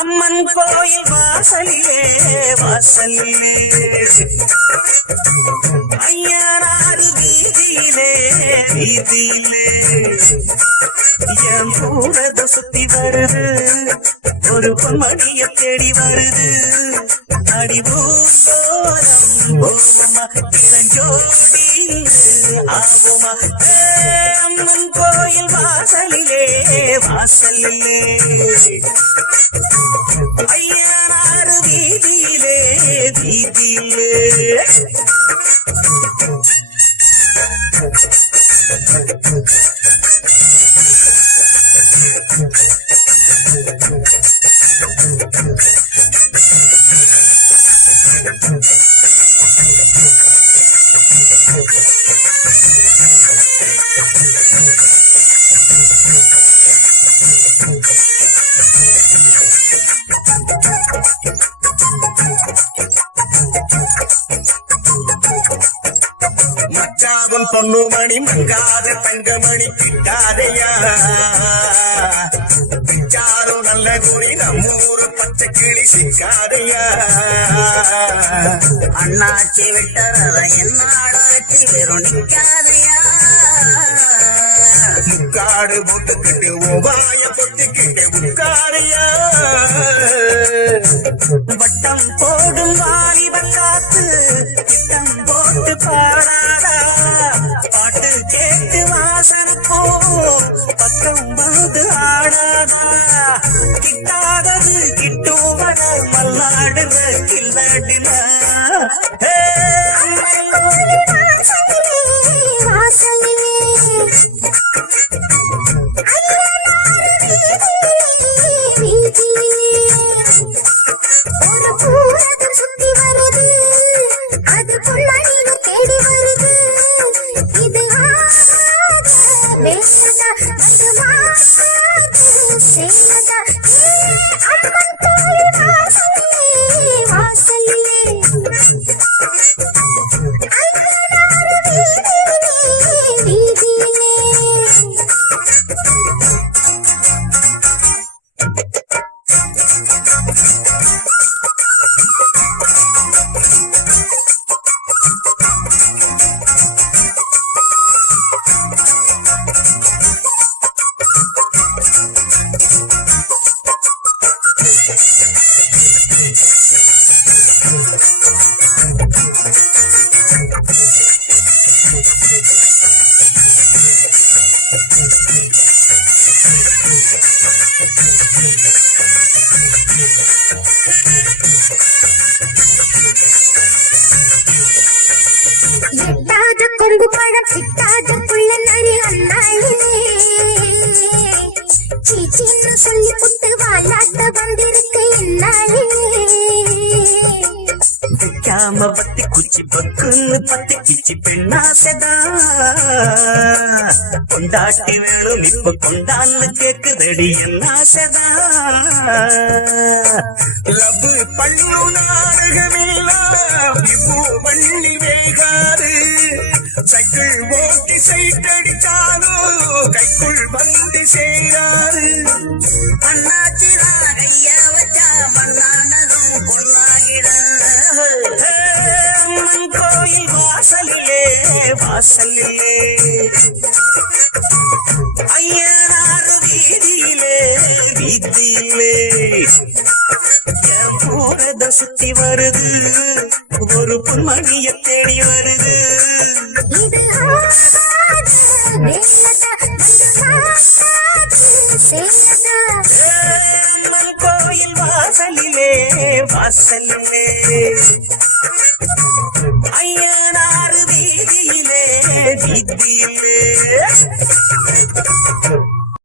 அம்மன் கோயில் வாசலிலே வாசலிலே ஐயனாறு வீதியிலே வீதியிலே என் பூரத சுத்தி வருது ஒரு பொன்மணிய தேடி வருது அடிபூசோரம் போமா இளஞ்சோடி ஆகுமா அம்மன் கோயில் வாசலிலே வாசலிலே ஐயனாறு வீதியிலே வீதியிலே மச்சாவன் பொண்ணுமணி மங்காத தங்கமணி கிட்டாதையா பிச்சாரும் நல்ல குடி நம்மூரு பச்சை கிளி சிக்காதையா அண்ணாச்சி விட்டறத என்னாடாச்சி வெறும் நிக்காதையா முக்காடு போட்டுக்கிட்டு உபாய பொட்டுக்கிட்டு உட்காரையா வட்டம் போடும் வாலிபன் காத்து திட்டம் போட்டு பாடாதா பாட்டு கேட்டு வாசனுக்கோ பக்கம் வந்து ஆடாதா கிட்டாதது கிட்டும் வர மல்லாடுற கில்லாடுல எட்டாவது கொங்கு பழம் கிட்டாத புள்ள நரி அண்ணாயே சீச்சின்னு சொல்லி புட்டு வாலாட்ட வந்திருக்க என்னாலே வைக்காம பத்தி குச்சி பக்குன்னு பத்தி கிச்சி பெண்ணாசதா கொண்டாட்டி வேணும் இப்ப கொண்டான்னு கேக்குதடி என்னாசதா லவ்வு பள்ளு நாடகமெல்லாம் இப்போ வள்ளி வேகாது சைக்கிள் ஓட்டி சைட்டடிச்சாலும் கைக்குள் வந்து செய்யாரு அண்ணாச்சிதான் கையா வச்சா மண்ணானதும் பொன்னாகிட அம்மன் கோயில் வாசலிலே வாசலிலே ஐயனாறு வீதியிலே வீதியிலே என் பூரத சுத்தி வருது ஒரு பொன்மணிய தேடி வருது அம்மன் கோயில் வாசலிலே வாசலிலே ஐயனாறு வீதியிலே வீதியிலே